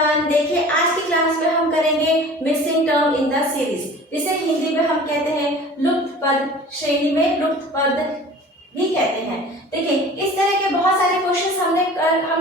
Everyone, देखिए आज की क्लास में हम करेंगे missing term in the series, जिसे हिंदी में हम कहते हैं लुप्त पद, श्रेणी में लुप्त पद भी कहते हैं। देखिए इस तरह के बहुत सारे क्वेश्चंस हम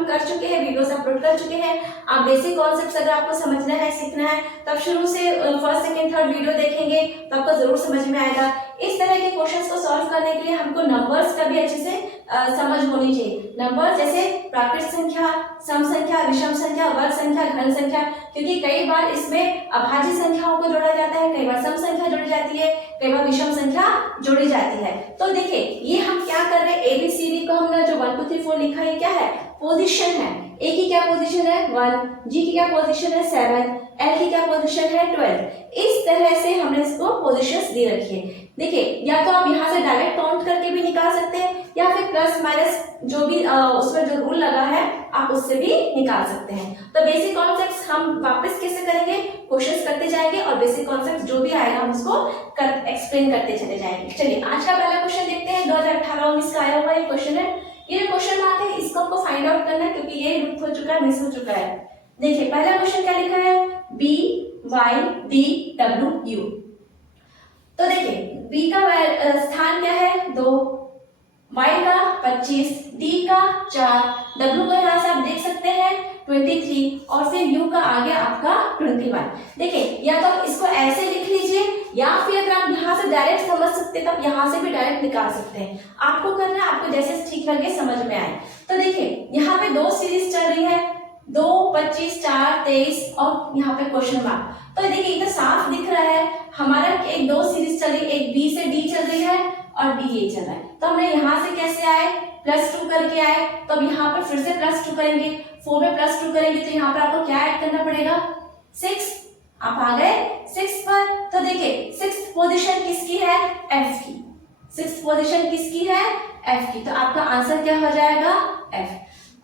कर चुके हैं, वीडियोस अपलोड कर चुके हैं। आप बेसिक कॉन्सेप्ट्स अगर आपको समझना है, सीखना है, तब शुरू से फर्स्ट सेकंड थर्ड वीडियो देखेंगे तो आपको जरूर समझ में आएगा। इस तरह के क्वेश्चंस को सॉल्व करने के लिए हमको नंबर्स का भी अच्छे से समझ होनी चाहिए। नंबर जैसे प्राकृत संख्या, सम संख्या, विषम संख्या, वर्ग संख्या, घन संख्या, क्योंकि कई बार इसमें अभाज्य संख्याओं को जोड़ा जाता है, कई बार सम संख्या जोड़ी जाती है, कई बार विषम संख्या जोड़ी जाती है। तो देखिए ये हम क्या कर रहे हैं, एबीसीडी को हमने जो 1 2 3 4 लिखा है क्या है, पोजीशन है। ए की क्या पोजीशन है 1, जी की क्या पोजीशन है 7, एल की क्या पोजीशन है 12। इस तरह से हमने इसको पोजीशंस दे रखी है। देखिए या तो आप यहाँ से डायरेक्ट काउंट करके भी निकाल सकते हैं, या फिर प्लस माइनस जो भी उसमें जो रूल लगा है आप उससे भी निकाल सकते हैं। तो बेसिक कॉन्सेप्ट्स हम वापस कैसे करेंगे, क्वेश्चंस करते जाएंगे और बेसिक कॉन्सेप्ट्स जो भी आएगा हम उसको एक्सप्लेन करते चले जाएंगे। चलिए आज का पहला क्वेश्चन देखते हैं। 2018-19 का आया हुआ ये क्वेश्चन है। ये क्वेश्चन मार्क है, इसको आपको फाइंड आउट करना है क्योंकि ये लुप्त हो चुका है, मिस हो चुका है। देखिए पहला क्वेश्चन क्या लिखा है, B Y D W U. तो देखिए बी का स्थान क्या है 2, y का 25, d का 4, w को यहाँ से आप देख सकते हैं 23 और फिर u का आगे आपका 21। देखिए या तो आप इसको ऐसे लिख लीजिए, या फिर अगर आप यहाँ से डायरेक्ट समझ सकते हैं तो आप यहाँ से भी डायरेक्ट निकाल सकते हैं। आपको करना है, आपको जैसे ठीक लगे, समझ में आए। तो देखिए यहाँ पे 2 सीरीज चल रही है, 2, 25, 4, 23 और यहाँ पे क्वेश्चन मार्क। तो देखिए इधर साफ दिख रहा है हमारा एक 2 सीरीज चल रही है, एक बी से डी चल रही है और डी ये चल रहा है। तो हमने यहाँ से कैसे आए, +2 करके आए, तो अब यहाँ पर फिर से +2 करेंगे, 4 में +2 करेंगे तो यहाँ पर आपको क्या ऐड करना पड़ेगा 6। आप आ गए 6 पर। तो देखिए 6th पोजीशन किसकी है, एफ की। 6th पोजीशन किसकी है, एफ की। तो आपका आंसर क्या हो जाएगा, एफ।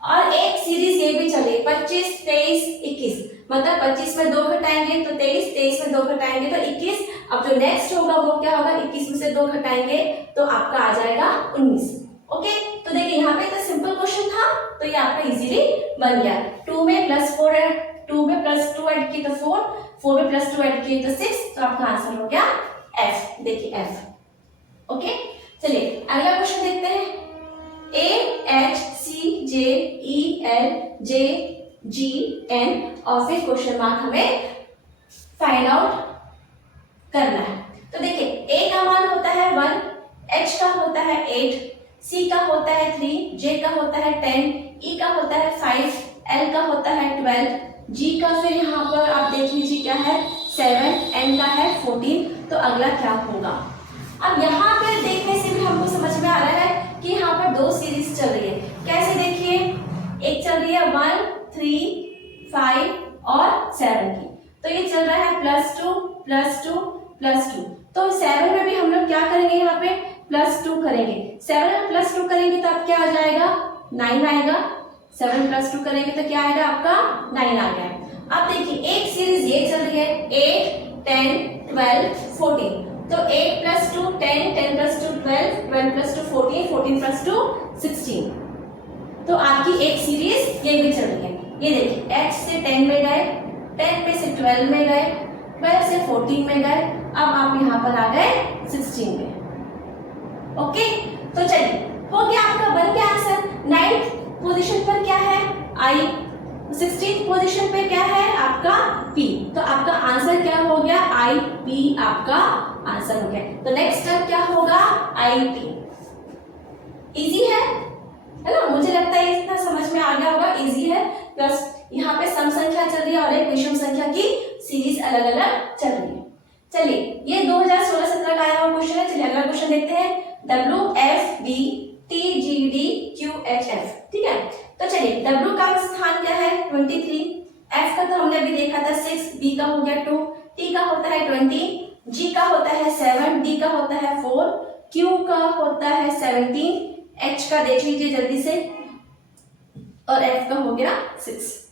और एक सीरीज ये भी चले 25, 23, 21, मतलब 25 में 2 घटाएंगे तो 23, 23 में 2 घटाएंगे तो 21। अब जो नेक्स्ट होगा वो क्या होगा, 21 में से 2 घटाएंगे तो आपका आ जाएगा 19। ओके, तो देखिए यहाँ पे तो सिंपल क्वेश्चन था, तो ये आपका इजीली बन गया। 2 में +4 है, 2 में +2 ऐड किए तो 4, 4 में +2 ऐड किए तो 6, तो आपका आंसर हो गया एफ। देखिए एफ। ओके, चलिए अगला क्वेश्चन देखते हैं। AHCJELJGN और फिर क्वेश्चन मार्क हमें फाइंड आउट करना है। तो देखिए A का मान होता है 1, H का होता है 8, C का होता है 3, J का होता है 10, E का होता है 5, L का होता है 12, G का फिर यहाँ पर आप देख लीजिए क्या है 7, N का है 14। तो अगला क्या होगा। अब यहाँ पर देखने से भी हमको समझ में आ रहा है कि यहाँ पर 2 सीरीज चल रही है। कैसे देखिए, एक चल रही है 1, 3, 5 और 7 की। तो ये चल रहा है +2, +2, +2। तो 7 में भी हम लोग क्या करेंगे, यहाँ पे +2 करेंगे। 7 में +2 करेंगे तो अब क्या आ जाएगा 9 आएगा। 7 में +2 करेंगे तो क्या आएगा आपका 9 आ गया। अब देखिए एक सीरीज ये चल रही है 8, 10, 12, 14। तो 8 + 2 10, 10 + 2 12, 12 + 2 14, 14 + 2 16। तो आपकी एक सीरीज ये भी चल रही है। ये देखिए H से 10 में गए, 10 में से 12 में गए, 12 से 14 में गए, अब आप यहाँ पर आ गए 16 में। ओके, तो चलिए हो गया आपका बन गया आंसर। 9th पोजीशन पर क्या है I, 16th पोजीशन पे क्या है आपका P। तो आपका आंसर क्या हो गया IP, आपका आंसर हो गया। तो नेक्स्ट स्टेप क्या होगा IP। इजी है ना, मुझे लगता है इतना समझ में आ गया होगा, इजी है। प्लस यहाँ पे सम संख्या चल रही है और एक विषम संख्या की सीरीज अलग अलग चल रही है। चलिए ये 2016-17 का आया हुआ क्वेश्चन है। चलिए अगला क्वेश्चन देखते हैं, WFBTGDQHF। ठीक है, तो चलिए W का स्थान क्या है 23, F का तो हमने अभी देखा था 6, B का हो गया 2, T का होता है 20, G का होता है 7, D का होता है 4, Q का होता है 17, H का देख लीजिए जल्दी से, और F का हो गया 6।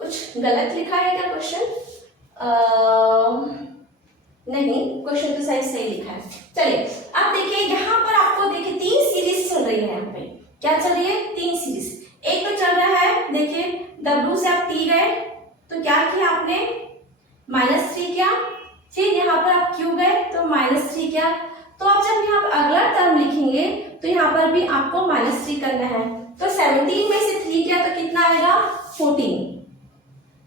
कुछ गलत लिखा है क्या क्वेश्चन? नहीं, क्वेश्चन तो सही लिखा है। चलिए अब देखिए यहाँ पर आपको देखिए 3 सीरीज चल रही है। यहाँ पे क्या चल रही है, 3 सीरीज। एक तो चल रहा है देखिए W से आप T गए करना है। तो 17 में से 3 किया तो कितना आएगा 14।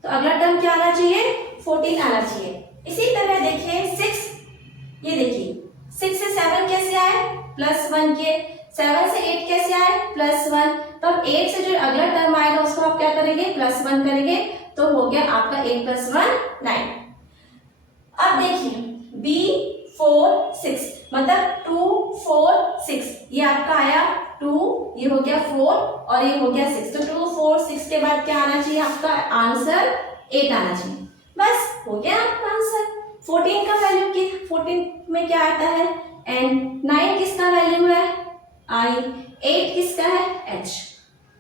तो अगला टर्म क्या आना चाहिए 14 आना चाहिए। इसी तरह देखिए 6, ये देखिए 6 से 7 कैसे आए +1 के, 7 से 8 कैसे आए +1। तो अब 8 से जो अगला टर्म आएगा उसको आप क्या करेंगे +1 करेंगे, तो हो गया आपका 8 + 1 9। अब देखिए B4 6 मतलब 2 4 6, ये आपका आया 2, ये हो गया 4 और ये हो गया 6। तो 2 4 6 के बाद क्या आना चाहिए आपका आंसर 8 आना चाहिए। बस हो गया आपका आंसर। 14 का वैल्यू की 14 में क्या आता है एंड 9 किसका वैल्यू है I, 8 किसका है H।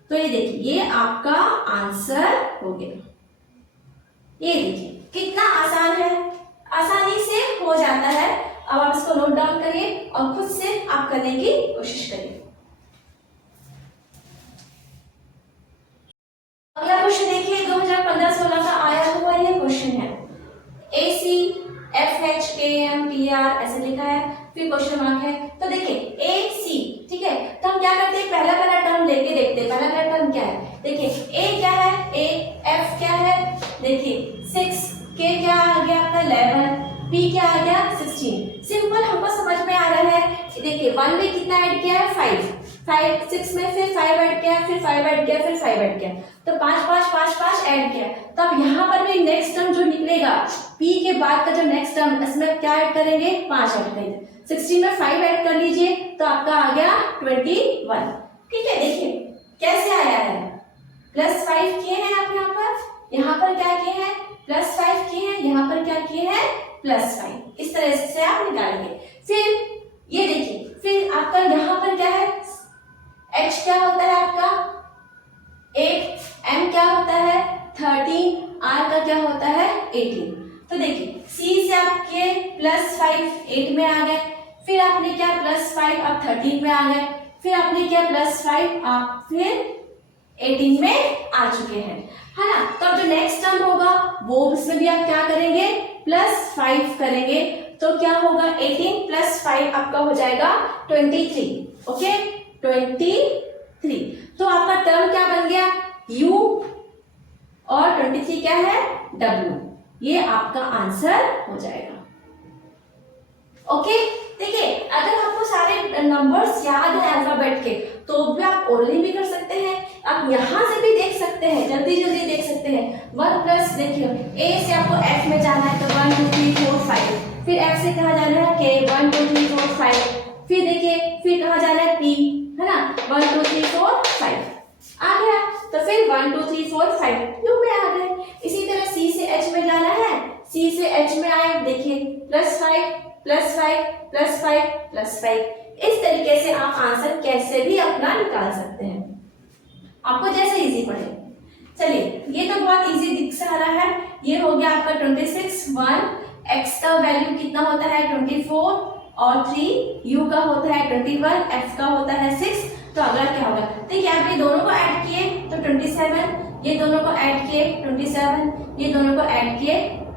तो ये देखिए ये आपका आंसर हो गया। ये देखिए कितना आसान है, आसानी से हो जाता है। अब आप इसको नोट डाउन करिए और खुद से आप करने की कोशिश करिए। अगला क्वेश्चन देखिए 2015-16 का आया हुआ ये क्वेश्चन है। AC FHKMPR ऐसे लिखा है, फिर क्वेश्चन मार्क है। तो देखिए AC, ठीक है, तो हम क्या करते हैं पहला टर्म लेके देखते हैं। पहला टर्म क्या है देखिए, A क्या है A, F क्या है देखिए 6, K क्या आ गया आपका 11, P क्या आ गया 16। सिंपल हमको समझ में आ रहा है। देखिए 1 में कितना ऐड किया है 5, 6 में फिर 5 ऐड किया, फिर 5 ऐड किया, फिर 5 ऐड किया, तो 5 5 5 5 ऐड किया। तो अब यहाँ पर भी नेक्स्ट टर्म जो निकलेगा P के बाद का जो नेक्स्ट टर्म, इसमें क्या ऐड करेंगे 5 ऐड करेंगे। 16 में 5 ऐड कर लीजिए तो आपका आ गया 21। ठीक है, देखिए कैसे आया है +5 किए हैं आप यहाँ पर क्या किए हैं +5 किए हैं, यहाँ पर क्या किए हैं +5। इस तरह से आप निकालेंगे। फिर ये देखिए फिर आपका यहाँ पर क्या है H क्या होता है आपका 8, M क्या होता है 13, R का क्या होता है 18। तो देखिए C से आपके +5 8 में आ गए, फिर आपने क्या +5 आप 13 में आ गए, फिर आपने क्या +5 आप फिर 18 में आ चुके हैं, है ना। तो अब जो नेक्स्ट टर्म होगा वो उसमें भी आप क्या करेंगे +5 करेंगे, तो क्या होगा 18 + 5 आपका हो जाएगा 23। ओके 23। तो आपका टर्म क्या बन गया U और 23 क्या है W। ये आपका आंसर हो जाएगा। ओके देखिए अगर आपको सारे नंबर्स याद है अल्फाबेट के तो भी आप ओरली भी कर सकते हैं, आप यहाँ से भी देख सकते हैं, जल्दी जल्दी देख सकते हैं। 1+ देखिए A से आपको F में जाना है तो 1 2 3 4 5, फिर F से कहाँ जाना है K 1 2 3 4 5, फिर देखिए फिर कहाँ जाना है P, है ना 1 2 3 4 5 आ गया, तो फिर 1 2 3 4 5 U में आ गए। इसी तरह C से H में जाना है, C से H में आए देखिए +5 +5 +5 +5। इस तरीके से आप आंसर कैसे भी अपना निकाल सकते हैं, आपको जैसे इजी पड़े। चलिए ये तो बहुत इजी दिख सा रहा है। ये हो गया आपका 26 1, x का वैल्यू कितना होता है 24 और 3, u का होता है 21, f का होता है 6। तो अगला क्या होगा देखिए आप ये दोनों को ऐड किए तो 27, ये दोनों को ऐड किए 27, ये दोनों को ऐड किए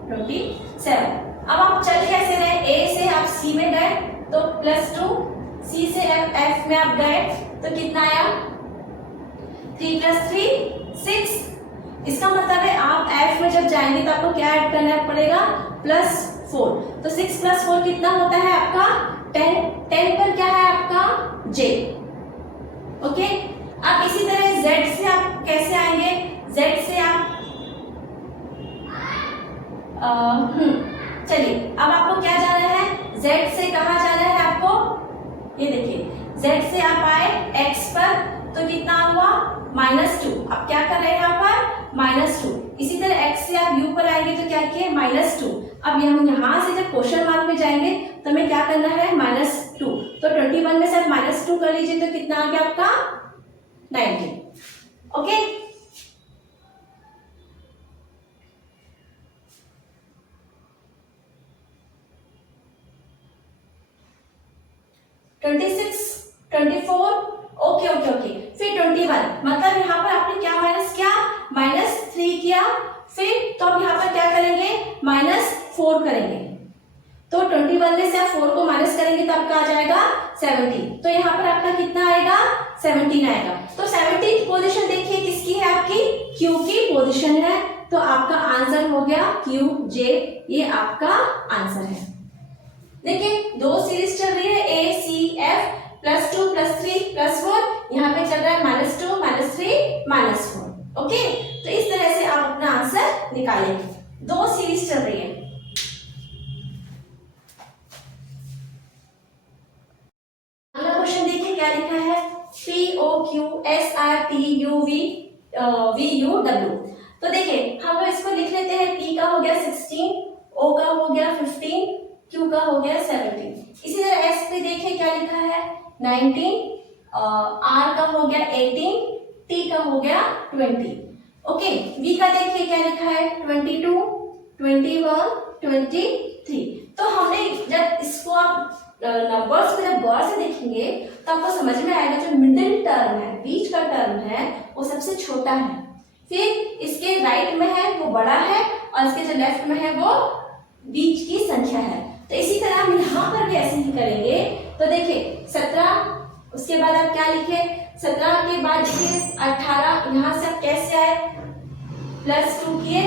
27। अब आप चल कैसे रहे, A से आप C में गए तो +2, C से F में आप गए तो कितना आया 3 + 3 6। इसका मतलब है आप F में जब जाएंगे तो आपको क्या ऐड करना पड़ेगा +4। तो 6 + 4 कितना होता है आपका 10। 10 पर क्या है आपका J। ओके अब इसी तरह Z से आप कैसे आएंगे, Z से आप चलिए अब आपको क्या जाना है Z से कहाँ जाना है आपको, ये देखिए Z से आप आए X पर तो कितना हुआ -2। अब क्या कर रहे हैं यहाँ पर -2। इसी तरह X से आप U पर आएंगे तो क्या किए -2। अब हम यहाँ से जब क्वेश्चन मार्क में जाएंगे तो हमें क्या करना है -2। तो 21 में से आप -2 कर लीजिए तो कितना आ गया आपका 19। ओके ओके ओके ओके फिर 21 मतलब यहाँ पर आपने क्या माइनस किया -3 किया, फिर तो अब यहाँ पर क्या करेंगे -4 करेंगे। तो 21 में से आप 4 को माइनस करेंगे तो आपका आ जाएगा 17। तो यहाँ पर आपका कितना आएगा 17 आएगा। तो 17th पोजीशन देखिए किसकी है, आपकी क्यू की पोजीशन है। तो आपका आंसर हो गया क्यू जे, ये आपका आंसर है। देखिए 2 सीरीज चल रही है ए सी एफ +2 +3 +4, यहाँ पे चल रहा है -2 -3 -4। ओके, तो इस तरह से आप अपना आंसर निकालेंगे। 2 सीरीज चल रही है। अगला क्वेश्चन देखिए क्या लिखा है, POQSRTUVVUW। तो देखिए हम लोग इसको लिख लेते हैं, P का हो गया 16, O का हो गया 15, Q का हो गया 17। इसी तरह S पे देखिए क्या लिखा है 19, R का हो गया 18, T का हो गया 20। ओके, V का देखिए क्या लिखा है 22, 21, 23। तो हमने जब इसको आप नंबर्स को जब गौर से देखेंगे तो आपको समझ में आएगा जो मिडिल टर्म है, बीच का टर्म है, वो सबसे छोटा है। फिर इसके राइट में है वो बड़ा है, और इसके जो लेफ्ट में है वो बीच की संख्या है। तो इसी तरह हम यहाँ पर भी ऐसे ही करेंगे। तो देखिए 17, उसके बाद आप क्या लिखे 17 के बाद देखिए 18, यहाँ से आप कैसे आए +2 किए,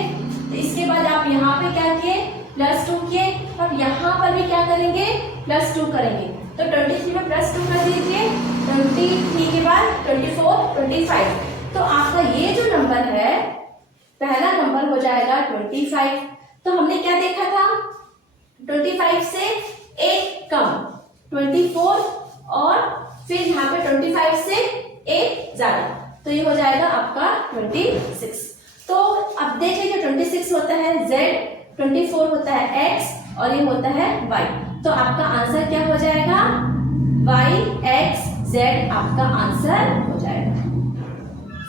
तो इसके बाद आप यहाँ पे क्या किए +2 किए, और यहाँ पर भी क्या करेंगे +2 करेंगे। तो 23 में +2 कर दीजिए, 23 के बाद 24, 25। तो आपका ये जो नंबर है पहला नंबर हो जाएगा 25। तो हमने क्या देखा था 25 से 1 कम 24, और फिर यहाँ पे 25 से 1 ज्यादा, तो ये हो जाएगा आपका 26। तो अब देखिए जो 26 होता है Z, 24 होता है X, और ये होता है Y। तो आपका आंसर क्या हो जाएगा Y X Z, आपका आंसर हो जाएगा।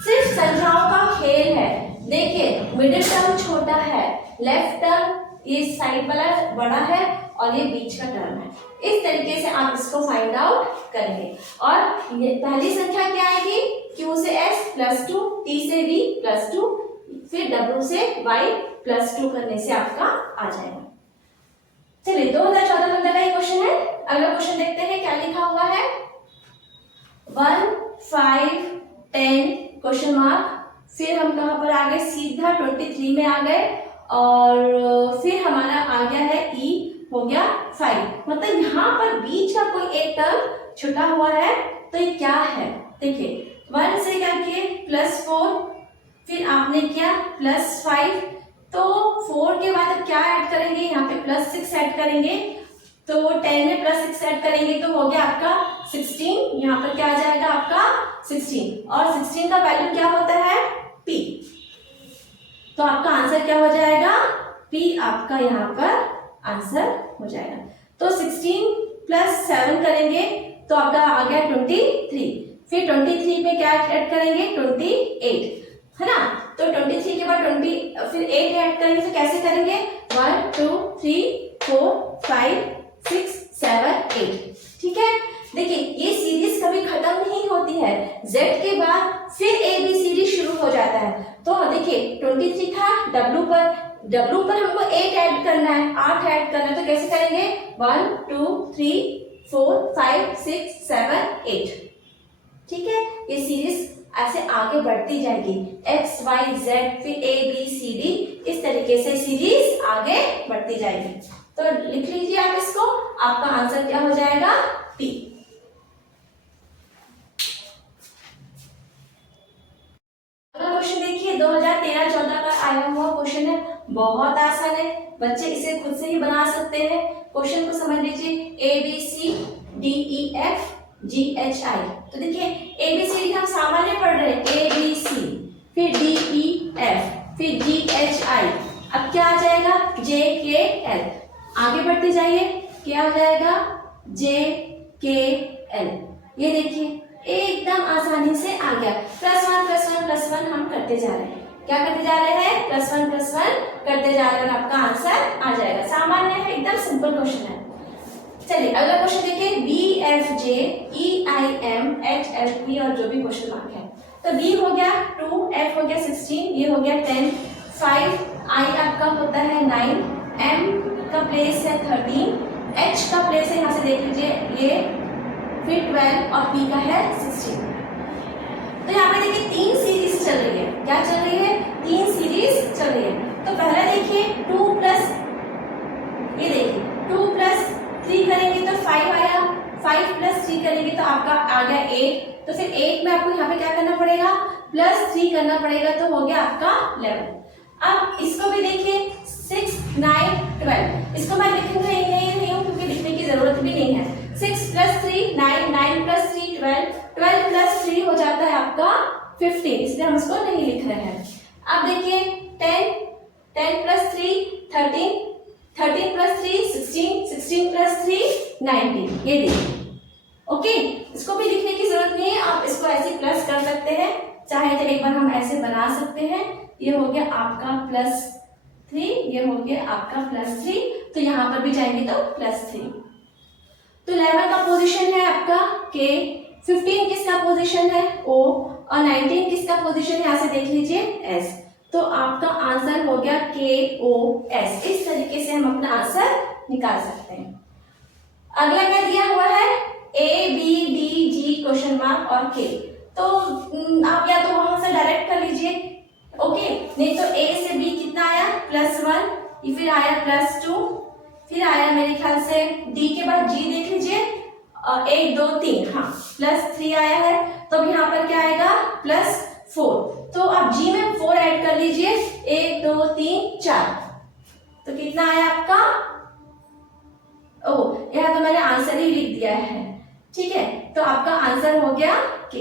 सिर्फ संख्याओं का खेल है। देखिए मिडिल टर्म छोटा है, लेफ्ट टर्म ये साइड वाला बड़ा है, और ये बीच का टर्म है। इस तरीके से आप इसको फाइंड आउट करेंगे। और ये पहली संख्या क्या आएगी Q से S +2, T से V +2, फिर W से Y +2 करने से आपका आ जाएगा। चलिए 2014 नंबर का ये क्वेश्चन है। अगला क्वेश्चन देखते हैं क्या लिखा हुआ है 1, 5, 10 क्वेश्चन मार्क। फिर हम कहाँ पर आ गए, सीधा 23 में आ गए, और फिर हमारा आ गया है E हो गया 5। मतलब यहाँ पर बीच का कोई एक टर्म छुटा हुआ है, तो ये क्या है देखिए 1 से क्या किए +4, फिर आपने किया +5, तो 4 के बाद अब क्या ऐड करेंगे, यहाँ पे +6 ऐड करेंगे, तो 10 में +6 ऐड करेंगे तो हो गया आपका 16। यहाँ पर क्या आ जाएगा आपका 16, और 16 का वैल्यू क्या होता है P। तो आपका आंसर क्या हो जाएगा P, आपका यहाँ पर आंसर हो जाएगा। तो 16 + 7 करेंगे तो आपका आ गया 23, फिर 23 पे क्या ऐड करेंगे 28, है ना। तो 23 के बाद 20 फिर 8 ऐड करेंगे, तो कैसे करेंगे 1 2 3 4 5 6 7 8। ठीक है, देखिए ये सीरीज कभी खत्म नहीं होती है, Z के बाद फिर ABCD शुरू हो जाता है। तो देखिए 23 था, W पर हमको 8 ऐड करना है, 8 ऐड करना है, तो कैसे करेंगे 1 2 3 4 5 6 7 8। ठीक है, ये सीरीज ऐसे आगे बढ़ती जाएगी, X Y Z फिर ABCD, इस तरीके से सीरीज आगे बढ़ती जाएगी। तो लिख लीजिए आप इसको, आपका आंसर क्या हो जाएगा P। अगला क्वेश्चन देखिए 2013-14 का आया हुआ क्वेश्चन है, बहुत आसान है, बच्चे इसे खुद से ही बना सकते हैं। क्वेश्चन को समझ लीजिए ABCDEFGHI। तो देखिए ABCD हम सामान्य पढ़ रहे हैं, ABC फिर DEF फिर GHI, अब क्या आ जाएगा JKL। आगे बढ़ते जाइए, क्या हो जाएगा JKL। ये देखिए एकदम आसानी से आ गया, +1 हम करते जा रहे हैं। क्या करते जा रहे हैं +1 करते जा रहे हैं, आपका आंसर आ जाएगा। सामान्य है, एकदम सिंपल क्वेश्चन है। चलिए अगला क्वेश्चन देखिए BFJEIMHLP और जो भी क्वेश्चन मार्क है। तो B हो गया 2, F हो गया 16, ये हो गया 10, 5 I आपका होता है 9, M का प्लेस है 13, H का प्लेस है, यहाँ से देख लीजिए ये, फिर 12 और P का है 16। तो यहाँ पे देखिए 3 सीरीज चल रही है। क्या चल रही है? 3 सीरीज चल रही है। तो पहला देखिए 2 प्लस, ये देखिए 2 प्लस 3 करेंगे तो 5 आया, 5 प्लस 3 करेंगे तो आपका आ गया 8। तो फिर 8 में आपको यहाँ पे क्या करना पड़ेगा? प्लस 3 करना पड़ेगा, तो हो गया आपका 11। अब इसको भी देखिए 6, 9, 12। इसको मैं लिखूंगा नहीं हूँ क्योंकि लिखने की जरूरत भी नहीं है। 6 प्लस 3 9, 9 प्लस 3 12, 12 प्लस 3 हो जाता है आपका 15, इसलिए हम इसको नहीं लिख रहे हैं। अब देखिए 10, 10 प्लस 3 13, 13 प्लस 3 16, 16 प्लस 3 19। ये देखिए, ओके। इसको भी लिखने की जरूरत नहीं है, आप इसको ऐसे प्लस कर सकते हैं, चाहे तो एक बार हम ऐसे बना सकते हैं। ये हो गया आपका +3, ये हो गया आपका +3, तो यहाँ पर भी जाएंगे तो +3। तो 11 का पोजीशन है आपका K, 15 किसका पोजीशन है O, और 19 किसका पोजीशन है, यहाँ से देख लीजिए S। तो आपका आंसर हो गया KOS। इस तरीके से हम अपना आंसर निकाल सकते हैं। अगला क्या दिया हुआ है? ABDG क्वेश्चन मार्क और K। तो आप या तो वहां से डायरेक्ट कर लीजिए, ओके। नहीं तो A से B कितना आया? +1, फिर आया +2, फिर आया मेरे ख्याल से D के बाद G देख लीजिए, 1 2 3, हाँ +3 आया है। तो अब यहाँ पर क्या आएगा? +4। तो आप G में 4 ऐड कर लीजिए, 1 2 3 4। तो कितना आया आपका? यहाँ तो मैंने आंसर ही लिख दिया है, ठीक है। तो आपका आंसर हो गया K।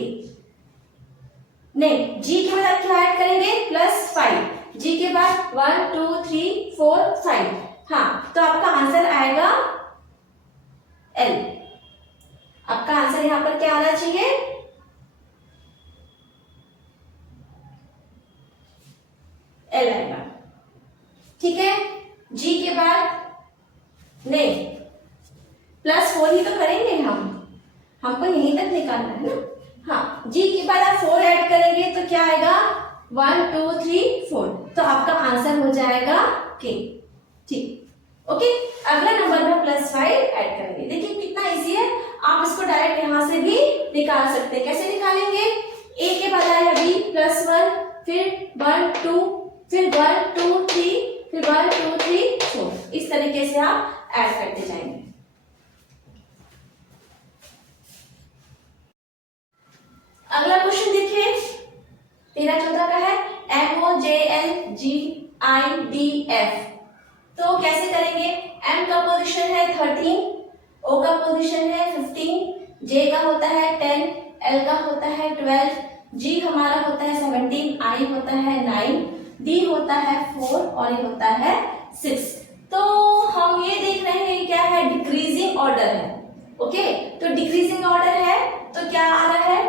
नहीं, G के बाद क्या ऐड करेंगे? +5। G के बाद 1 2 3 4 5, हाँ। तो आपका आंसर आएगा L। आपका आंसर यहाँ पर क्या आना चाहिए? L आएगा, ठीक है। G के बाद नहीं, +4 ही तो करेंगे हमको यहीं तक निकालना है ना, हाँ। G के बाद आप 4 ऐड करेंगे तो क्या आएगा? 1 2 3 4। तो आपका आंसर हो जाएगा K, ठीक, ओके। अगला नंबर में +5 ऐड करेंगे। देखिए कितना इजी है, आप इसको डायरेक्ट यहाँ से भी निकाल सकते हैं। कैसे निकालेंगे? A के बाद आया B +1, फिर 1 2, फिर 1 2 3, फिर 1 2 3 4। इस तरीके से आप ऐड करते जाएंगे। अगला क्वेश्चन देखिए 13-14 का है, MOJLGIDF। तो कैसे करेंगे? M का पोजीशन है 13, O का पोजीशन है 15, J का होता है 10, L का होता है 12, G हमारा होता है 17, I होता है 9, D होता है 4 और ये होता है 6। तो हम ये देख रहे हैं क्या है? डिक्रीजिंग ऑर्डर है, ओके। तो डिक्रीजिंग ऑर्डर है तो क्या आ रहा है?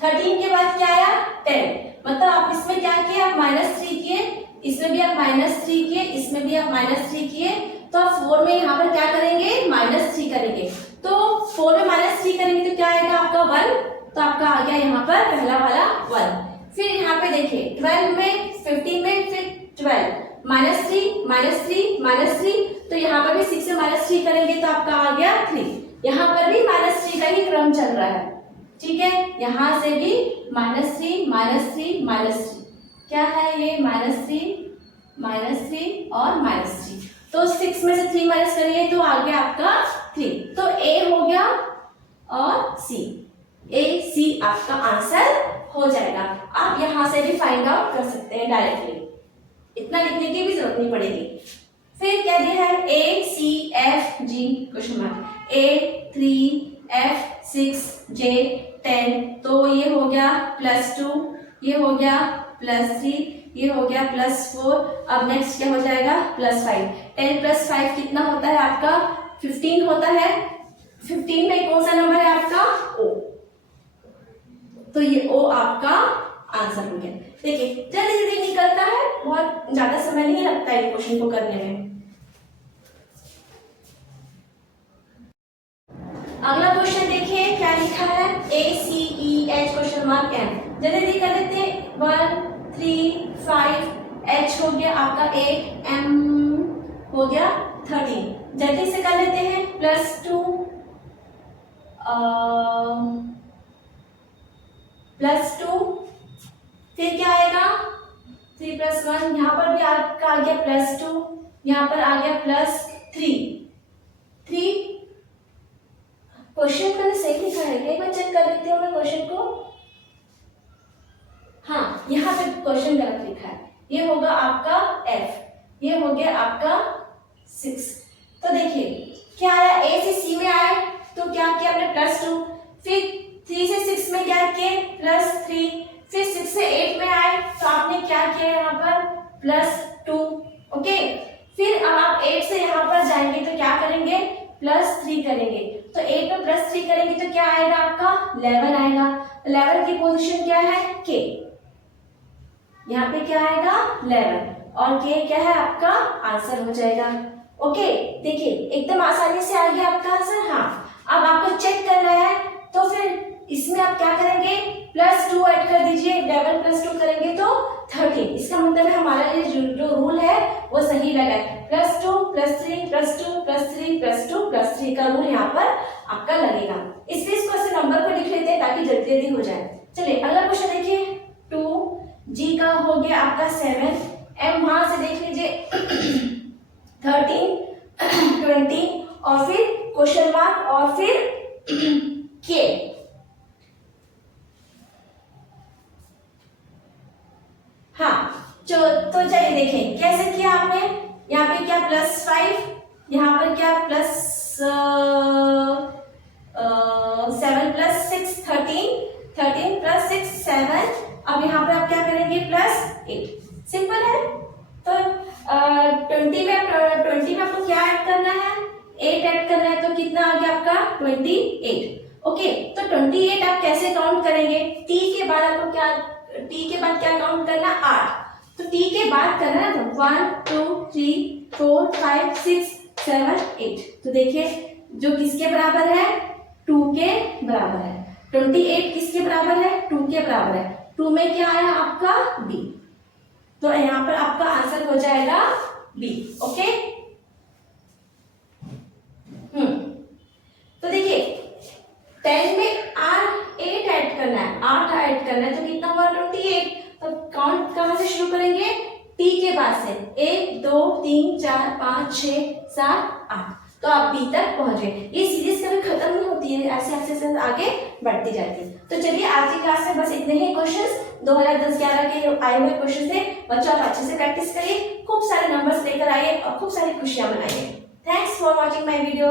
13 के बाद क्या आया? 10। मतलब आप इसमें क्या किए? आप -3 किए, इसमें भी आप -3 किए, इसमें भी आप -3 किए। तो आप 4 में यहाँ पर क्या करेंगे? -3 करेंगे। तो 4 में -3 करेंगे तो क्या आएगा आपका? 1। तो आपका आ गया यहाँ पर पहला वाला 1। फिर यहाँ पे देखिए 12 में, 15 में, फिर 12, -3, तो यहाँ पर भी 6 से -3 करेंगे तो आपका आ गया 3। यहाँ पर भी -3 का ही क्रम चल रहा है, ठीक है। यहाँ से भी -3, क्या है ये? -3 और -3। तो 6 में से 3 माइनस करिए तो आ गया आपका 3। तो A हो गया और C आपका आंसर हो जाएगा। आप यहाँ से भी फाइंड आउट कर सकते हैं डायरेक्टली, इतना लिखने की भी जरूरत नहीं पड़ेगी। फिर क्या दिया है? ACFG question mark, A3F6 J10। तो ये हो गया +2, ये हो गया +3, ये हो गया +4। अब नेक्स्ट क्या हो जाएगा? +5। 10 + 5 कितना होता है आपका? 15 होता है। 15 में कौन सा नंबर है आपका? O। तो ये O आपका आंसर हो गया। देखिए जल्दी जल्दी निकलता है, बहुत ज्यादा समय नहीं लगता है क्वेश्चन को करने में। अगला क्वेश्चन देखिए क्या लिखा है? ACEH question mark M। जल्दी जल्दी कर लेते हैं। 1 3 5, H हो गया आपका 8, M हो गया 13। जल्दी से कर लेते हैं। +2 फिर क्या आएगा 3 + 1, यहाँ पर भी आपका आ गया +2, यहाँ पर आ गया +3। क्वेश्चन मैंने सही लिखा है क्या? एक बार चेक कर लेती हूँ मैं क्वेश्चन को। हाँ, यहाँ पे क्वेश्चन गलत लिखा है, ये होगा आपका F, ये हो गया आपका 6। तो देखिए क्या आया, A से C में आए तो क्या किया आपने +2, फिर 3 से 6 में क्या किए +3, फिर 6 से 8 में आए तो आपने क्या किया यहाँ पर +2। ओके, फिर अब आप 8 से यहाँ पर जाएंगे तो क्या करेंगे +3 करेंगे, तो 8 में +3 करेंगे तो क्या आएगा आपका 11 आएगा। 11 की पोजीशन क्या है K, यहाँ पे क्या आएगा 11 और K क्या है आपका आंसर हो जाएगा। ओके, देखिए एकदम आसानी से आ गया आपका आंसर। हाँ, अब आपको चेक करना है तो फिर इसमें आप क्या करेंगे +2 ऐड कर दीजिए, 11 + 2 करेंगे तो 13। इसका मतलब है हमारा ये जो रूल है वो सही लगा है, +2 +3 +2 +3 +2 +3 का रूल यहाँ पर आपका लगेगा। इसलिए इसको ऐसे नंबर पर लिख लेते हैं ताकि जल्दी जल्दी हो जाए। चलिए अगला क्वेश्चन देखिए, 2 G का हो गया आपका 7, M वहां से देख लीजिए 13 20 और फिर क्वेश्चन मार्क और फिर K। हाँ, तो चलिए देखें कैसे किया आपने। यहाँ पे क्या +5, यहाँ पर क्या +7 + 6 13 13 + 6 7। अब यहाँ पे आप क्या करेंगे +8। सिंपल है। तो 20 में आपको क्या ऐड करना है 8 ऐड करना है, तो कितना आ गया आपका 28। ओके, तो 28 आप कैसे काउंट करेंगे, T के बाद आपको क्या, T के बाद क्या काउंट करना 8, तो T के बाद करना है 1 2 3 4 5 6 7 8। तो देखिए जो किसके बराबर है 2 के बराबर है, 28 किसके बराबर है 2 के बराबर है, 2 में क्या आया आपका B, तो यहाँ पर आपका आंसर हो जाएगा B। ओके, तो देखिए 10 में 8 ऐड करना है, 8 ऐड करना है तो कितना हुआ 28। तो काउंट कहां से शुरू करेंगे T के बाद से, 1 2 3 4 5 6 7 8, तो आप B तक पहुंच गए। ये सीरीज कभी खत्म नहीं होती है, ऐसे ऐसे आगे बढ़ती जाती है। तो चलिए आज की क्लास में बस इतने ही क्वेश्चंस 2010-11 के आए हुए क्वेश्चन थे। बच्चों आप अच्छे से प्रैक्टिस करिए, खूब सारे नंबर्स लेकर आइए और खूब सारी खुशियां मनाइए। Thanks for watching my video.